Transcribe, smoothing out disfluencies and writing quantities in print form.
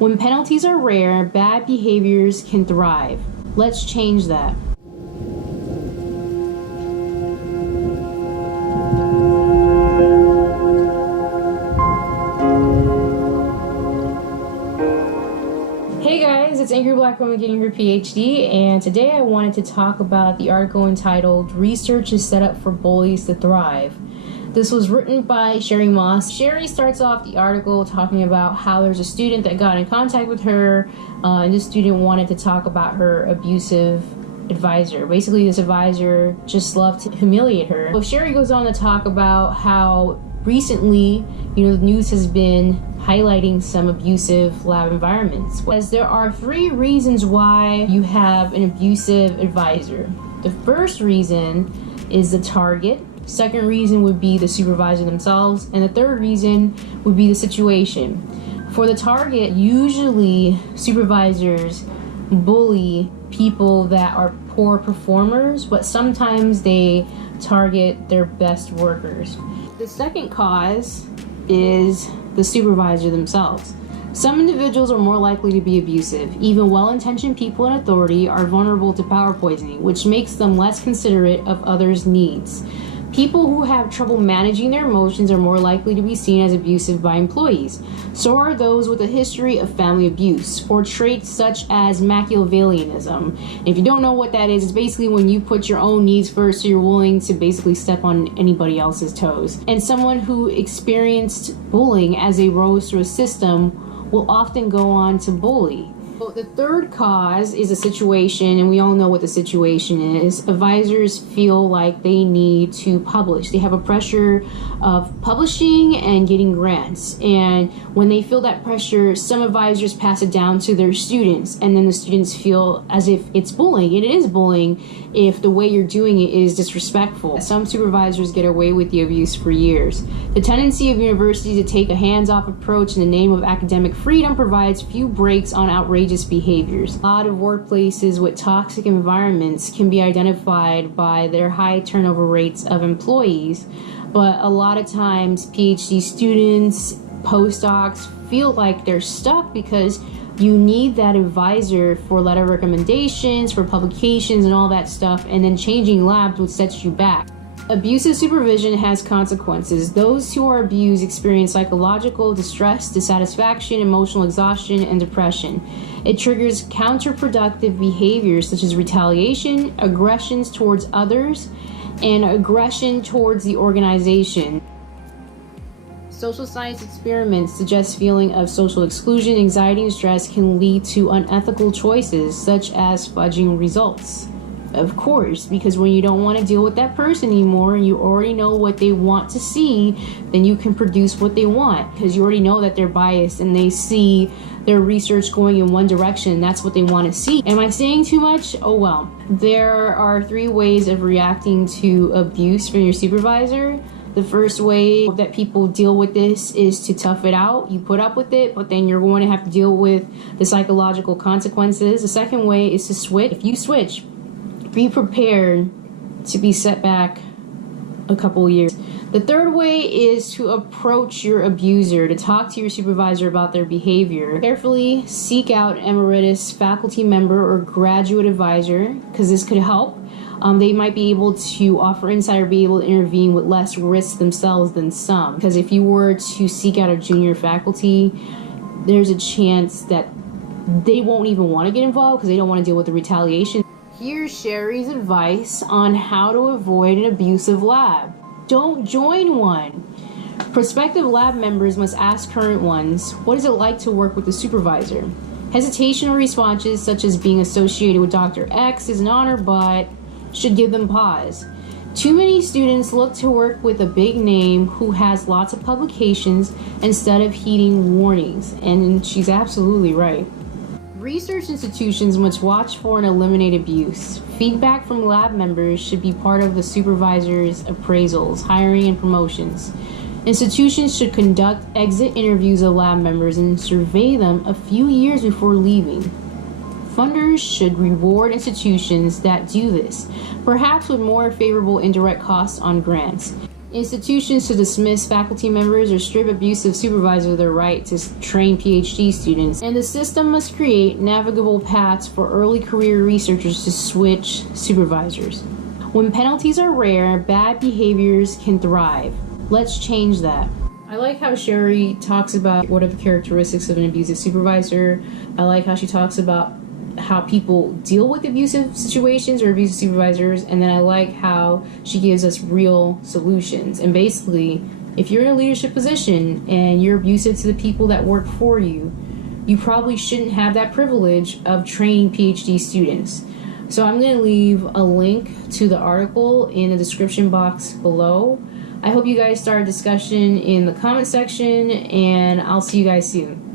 When penalties are rare, bad behaviors can thrive. Let's change that. Hey guys, it's Angry Black Woman Getting Her PhD, and today I wanted to talk about the article entitled "Research is Set Up for Bullies to Thrive." This was written by Sherry Moss. Sherry starts off the article talking about how there's a student that got in contact with her, and this student wanted to talk about her abusive advisor. Basically, this advisor just loved to humiliate her. So Sherry goes on to talk about how recently, the news has been highlighting some abusive lab environments. As there are 3 reasons why you have an abusive advisor. The first reason is the target. Second reason would be the supervisor themselves, and the third reason would be the situation. For the target, usually supervisors bully people that are poor performers, but sometimes they target their best workers. The second cause is the supervisor themselves. Some individuals are more likely to be abusive. Even well-intentioned people in authority are vulnerable to power poisoning, which makes them less considerate of others' needs. People who have trouble managing their emotions are more likely to be seen as abusive by employees. So are those with a history of family abuse or traits such as Machiavellianism. And if you don't know what that is, it's basically when you put your own needs first, so you're willing to basically step on anybody else's toes. And someone who experienced bullying as they rose through a system will often go on to bully. Well, the third cause is a situation, and we all know what the situation is. Advisors feel like they need to publish. They have a pressure of publishing and getting grants. And when they feel that pressure, some advisors pass it down to their students, and then the students feel as if it's bullying. And it is bullying if the way you're doing it is disrespectful. Some supervisors get away with the abuse for years. The tendency of universities to take a hands-off approach in the name of academic freedom provides few breaks on outrageous behaviors. A lot of workplaces with toxic environments can be identified by their high turnover rates of employees, but a lot of times PhD students, postdocs feel like they're stuck because you need that advisor for letter recommendations, for publications and all that stuff, and then changing labs would set you back. Abusive supervision has consequences. Those who are abused experience psychological distress, dissatisfaction, emotional exhaustion, and depression. It triggers counterproductive behaviors such as retaliation, aggressions towards others, and aggression towards the organization. Social science experiments suggest feeling of social exclusion, anxiety, and stress can lead to unethical choices such as fudging results. Of course, because when you don't want to deal with that person anymore and you already know what they want to see, then you can produce what they want because you already know that they're biased and they see their research going in one direction. That's what they want to see. Am I saying too much? Oh well. There are 3 ways of reacting to abuse from your supervisor. The first way that people deal with this is to tough it out. You put up with it, but then you're going to have to deal with the psychological consequences. The second way is to switch. If you switch, be prepared to be set back a couple years. The third way is to approach your abuser, to talk to your supervisor about their behavior. Carefully seek out an emeritus faculty member or graduate advisor, because this could help. They might be able to offer insight or be able to intervene with less risk themselves than some. Because if you were to seek out a junior faculty, there's a chance that they won't even want to get involved because they don't want to deal with the retaliation. Here's Sherry's advice on how to avoid an abusive lab. Don't join one. Prospective lab members must ask current ones, what is it like to work with the supervisor? Hesitational responses such as being associated with Dr. X is an honor, but should give them pause. Too many students look to work with a big name who has lots of publications instead of heeding warnings, and she's absolutely right. Research institutions must watch for and eliminate abuse. Feedback from lab members should be part of the supervisor's appraisals, hiring, and promotions. Institutions should conduct exit interviews of lab members and survey them a few years before leaving. Funders should reward institutions that do this, perhaps with more favorable indirect costs on grants. institutions to dismiss faculty members or strip abusive supervisors of their right to train PhD students, and the system must create navigable paths for early career researchers to switch supervisors. When penalties are rare, bad behaviors can thrive. Let's change that. I like how Sherry talks about what are the characteristics of an abusive supervisor. I like how she talks about how people deal with abusive situations or abusive supervisors, and then I like how she gives us real solutions. And basically, if you're in a leadership position and you're abusive to the people that work for you, you probably shouldn't have that privilege of training PhD students. So I'm going to leave a link to the article in the description box below. I hope you guys start a discussion in the comment section, and I'll see you guys soon.